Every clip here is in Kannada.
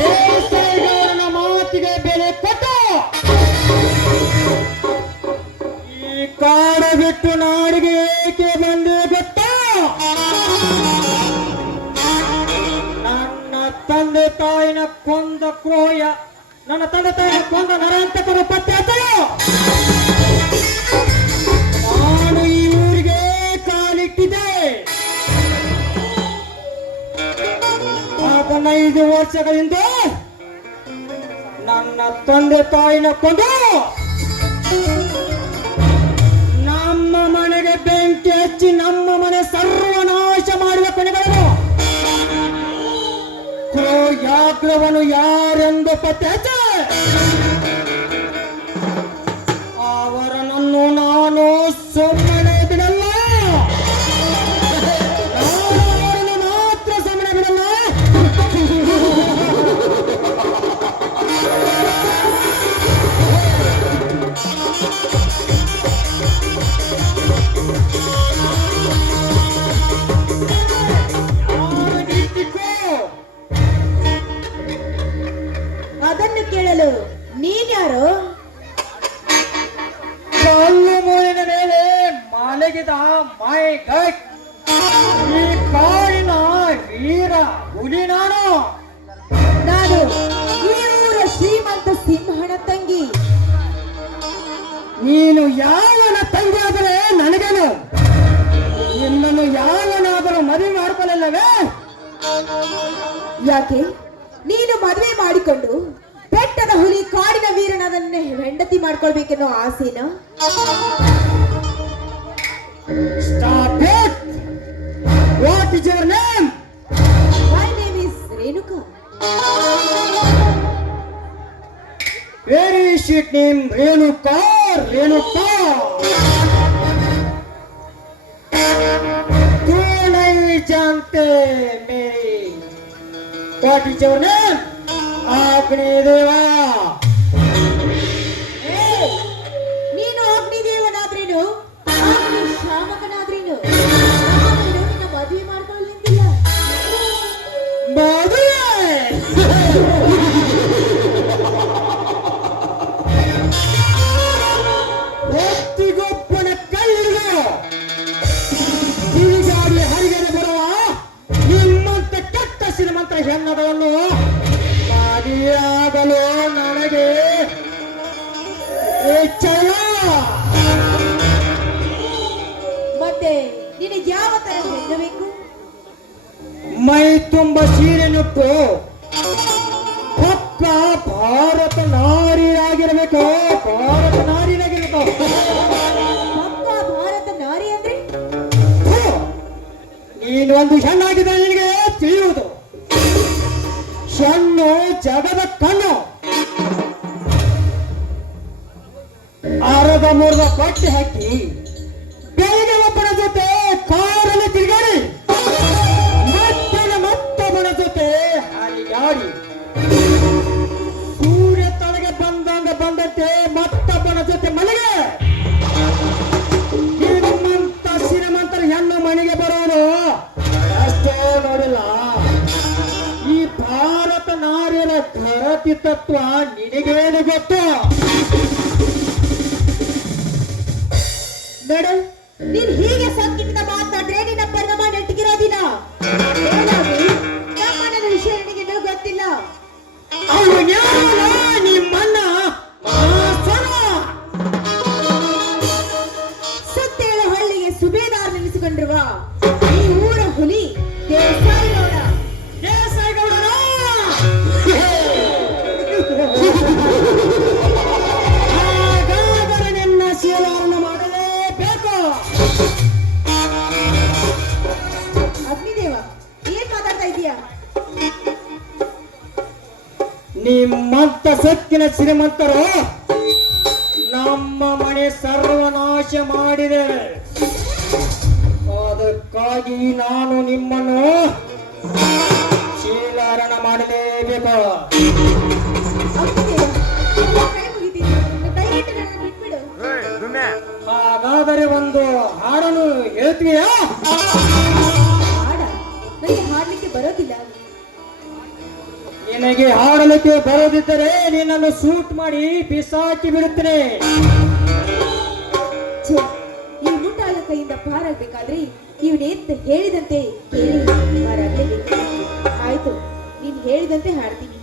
ದೇಸಾಯಿಗೌಡನ ಮಾತಿಗೆ ಬೆಲೆ ಕೊಟ್ಟು ಈ ಕಾಡ ಬಿಟ್ಟು ನಾಡಿಗೆ ಏಕೆ ಬಂದೆ ಗೊತ್ತಾ? ನನ್ನ ತಂದೆ ತಾಯಿನ ಕೊಂದ ಕ್ರೋಯ, ನನ್ನ ತಂದೆ ತಾಯಿನ ಕೊಂದ ನರಾಂತಕರು ಪತ್ತೆ ಹಚ್ಚಲು ನಾನು ಈ ಊರಿಗೆ ಕಾಲಿಟ್ಟಿದ್ದೆ. 15 ವರ್ಷಗಳಿಂದ ನನ್ನ ತಂದೆ ತಾಯಿನ ಕೊಂದು ನಮ್ಮ ಮನೆಗೆ ಬೆಂಕಿ ಹಚ್ಚಿ ನಮ್ಮ ಮನೆ ಸರ್ವನಾಶ ಮಾಡಿದ ಕೊನೆಗಳನ್ನು ಕ್ರೋಯಾಗ್ರವನು ಯಾರೆಂದು ಪತ್ತೆ ಹಚ್ಚಿ ಅವರನ್ನು ನಾನು ಸುಮ್ಮನೆ ಬಿಡಲ್ಲ. ಅವರನ್ನು ಮಾತ್ರ ಸುಮ್ಮನೆ ಬಿಡಲ್ಲ. ಅದನ್ನು ಕೇಳಲು ನೀನ್ಯಾರು? ಕಲ್ಲು ಮೂಲಿನ ಮೇಲೆ ಮಲಗಿದ ಮೈ ಗಟ್ ಈ ಕಾಡಿನ ವೀರ ಹುಲಿ ನಾನು. ನಾನು ಈ ಊರ ಶ್ರೀಮಂತ ಸಿಂಹಣ ತಂಗಿ. ನೀನು ಯಾವನ ತಂಗಿ ಆದರೆ ನನಗೇನು? ನಿನ್ನನ್ನು ಯಾವನಾದರೂ ಮದುವೆ ಮಾಡ್ಕೊಳ್ಳಲ್ಲವೇ? ಯಾಕೆ ನೀನು ಮದುವೆ ಮಾಡಿಕೊಂಡು ಬೆಟ್ಟದ ಹುಲಿ ಕಾಡಿನ ವೀರನದನ್ನೇ ಹೆಂಡತಿ ಮಾಡ್ಕೊಳ್ಬೇಕೆನ್ನೋ ಆಸೆನ? Stop it! What is your name? My name is Renuka. Very sweet name, Renuka. Renuka. तू नहीं जानते मेरी. What is your name? Agnideva. ನೀನು ಅಗ್ನಿದೇವನಾದ್ರೇನು ಅಗ್ನಿ ಶಾಮಕನಾದ್ರೇನು ನಿನ್ನ ಮದುವೆ ಮಾಡ್ಕೊಳ್ಳಲಿಂದಿಲ್ಲ. ಮದುವೆ ಹೊತ್ತಿಗೊಬ್ಬನ ಕೈ ಹಿಡಿದು ತಿರುಗಾಡಿ ಹರಿಗಡೆ ಬರುವ ನಿಮ್ಮಂತ ಕೆಟ್ಟ ಶ್ರೀಮಂತ ಹೆಣ್ಣದವನ್ನು ಮದುವೆಯಾಗಲು ನನಗೆ ಇಚ್ಛೆಯ. ಮತ್ತೆ ನಿನಗೆ ಯಾವ ತರ ಹೆಣ್ಣು ಬೇಕು? ಮೈ ತುಂಬ ಸೀರೆನುಟ್ಟು ಪಕ್ಕ ಭಾರತ ನಾರಿಯಾಗಿರಬೇಕು. ಭಾರತ ನಾರಿಯಾಗಿರಬೇಕು. ಪಕ್ಕ ಭಾರತ ನಾರಿ ಅಂದ್ರೆ ನೀನು ಒಂದು ಹೆಣ್ಣಾಗಿದ್ದರೆ ನಿನಗೆ ತಿಳಿಯುವುದು. ಹೆಣ್ಣು ಜಗದ ಕಣ್ಣು. ಅರ್ಧ ಮೂರ್ಧ ಪಟ್ಟಿ ಹಾಕಿ ಬೆಳಿಗ್ಗೆ ಒಬ್ಬನ ಜೊತೆ ಕಾರಲ್ಲಿ ತಿರುಗಾಡಿ ಮತ್ತೊಬ್ಬನ ಜೊತೆ ಹರಿಗಾಡಿ ಸೂರ್ಯ ತಲೆಗೆ ಬಂದಂತೆ ಮತ್ತೊಬ್ಬನ ಜೊತೆ ಮನೆಗೆ ನಿಮ್ಮಂತ ಶ್ರೀಮಂತರ ಹೆಣ್ಣು ಮನೆಗೆ ಬರೋರು ಅಷ್ಟೇ ನೋಡಿಲ್ಲ. ಈ ಭಾರತ ನಾರಿಯರ ಘರತಿ ತತ್ವ ನಿನಗೇನು ಗೊತ್ತು? ನೋಡು, ನೀನ್ ಹೀಗೆ ಸಂಕೀರ್ಣ ಮಾತಾಡ್ರೆ ನಿನ್ನ ಪರಿಣಾಮ ನೆಟ್ಟಿಗಿರೋದಿಲ್ಲ. ನಮ್ಮನೆ ವಿಷಯ ನಿನಗೆ ಗೊತ್ತಿಲ್ಲ. ನಿಮ್ಮನ್ನ ಸುತ್ತೇಳು ಹಳ್ಳಿಗೆ ಸುಬೇದಾರ್ ನೆನೆಸಿಕೊಂಡಿರುವ ಈ ಊರ ಹುಲಿ ದೇಸಾಯಿಗೌಡ. ದೇಸಾಯಿಗೌಡನ ಹಾಗಾದರೆ ನಿನ್ನ ಶೀಲವನ್ನು ಮಾಡಲೇಬೇಕು. ಅಗ್ನಿದೇವ, ಏನ್ ಮಾತಾಡ್ತಾ ಇದೀಯಾ? ನಿಮ್ಮಂತ ಸೊಕ್ಕಿನ ಶ್ರೀಮಂತರು ನಮ್ಮ ಮನೆ ಸರ್ವನಾಶ ಮಾಡಿದೆ. ಅದಕ್ಕಾಗಿ ನಾನು ನಿಮ್ಮನ್ನು ಶೀಲಾರಣ ಮಾಡಲೇಬೇಕು. ಅಗ್ನಿದೇವ, ಕೈ ಮುಗಿತೀನಿ, ದಯವಿಟ್ಟು ನನ್ನನ್ನು ಬಿಟ್ಬಿಡು. ಹಾಗಾದರೆ ಒಂದು ಹಾಡನ್ನು ಹೇಳ್ತೀಯಾ? ಹಾಡ ನನಗೆ ಹಾಡ್ಲಿಕ್ಕೆ ಬರೋದಿಲ್ಲ. ನಿನಗೆ ಹಾಡಲಿಕ್ಕೆ ಬರೋದಿದ್ದರೆ ನಿನ್ನನ್ನು ಸೂಟ್ ಮಾಡಿ ಬಿಸಾಕಿ ಬಿಡುತ್ತೇನೆ. ಛೆ, ಈ ಮುಟ್ಟಾಳ ಕೈಯಿಂದ ಪಾರಾಗ್ಬೇಕಾದ್ರೆ ಇವನೇಂತ ಹೇಳಿದಂತೆ ಕೇಳಿ ಪಾರಾಗ್ಲೇಬೇಕು. ಆಯ್ತು, ನೀನ್ ಹೇಳಿದಂತೆ ಹಾಡ್ತೀನಿ.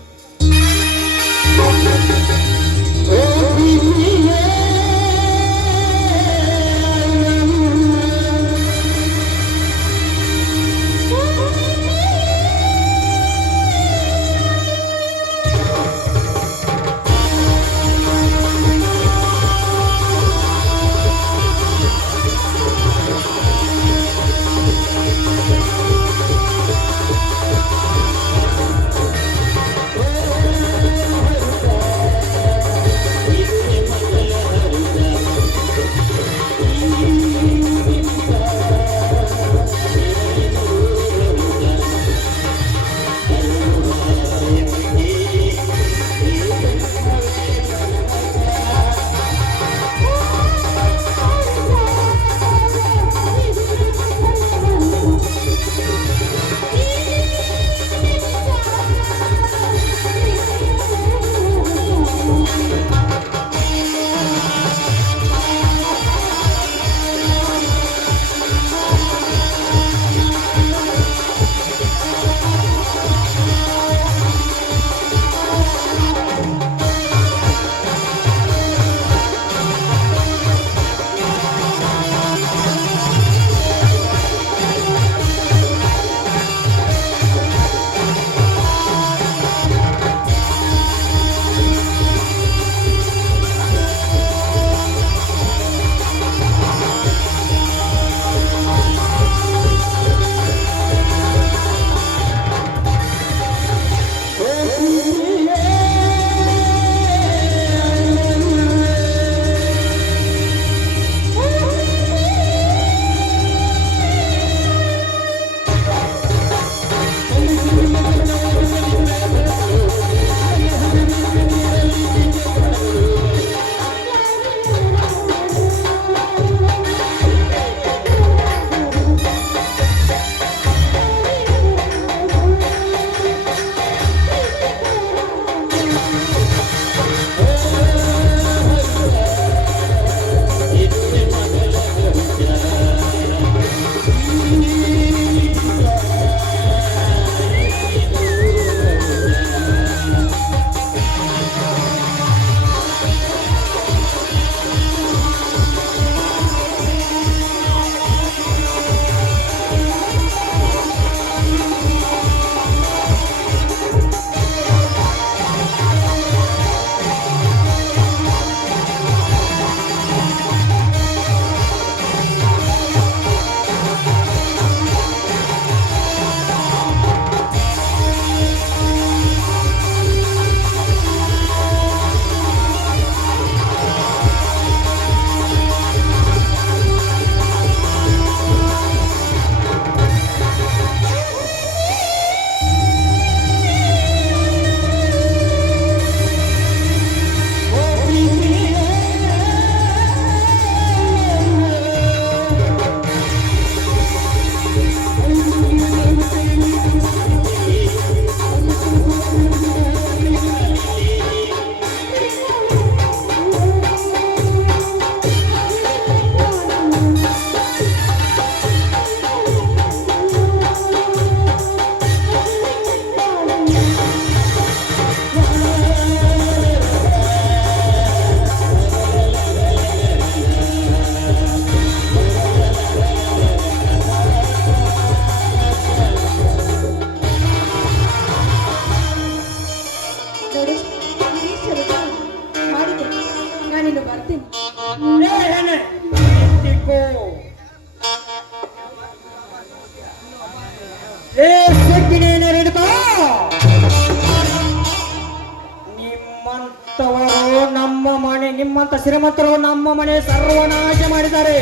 ನಿಮ್ಮಂತವರು ನಮ್ಮ ಮನೆ ನಿಮ್ಮಂತ ಶ್ರೀಮಂತರು ನಮ್ಮ ಮನೆ ಸರ್ವನಾಶ ಮಾಡಿದ್ದಾರೆ.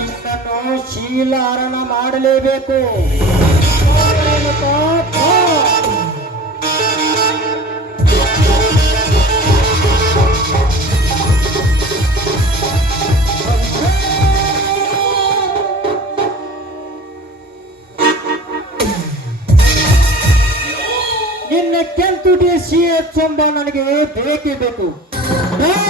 ಈತನು ಶೀಲಾರಣ ಮಾಡಲೇಬೇಕು. ಇನ್ನು ಕೆಂತುಟಿ ಸಿಎಚ್ ಎಂಬ ನನಗೆ ಬೇಕೇ ಬೇಕು. ಬಾ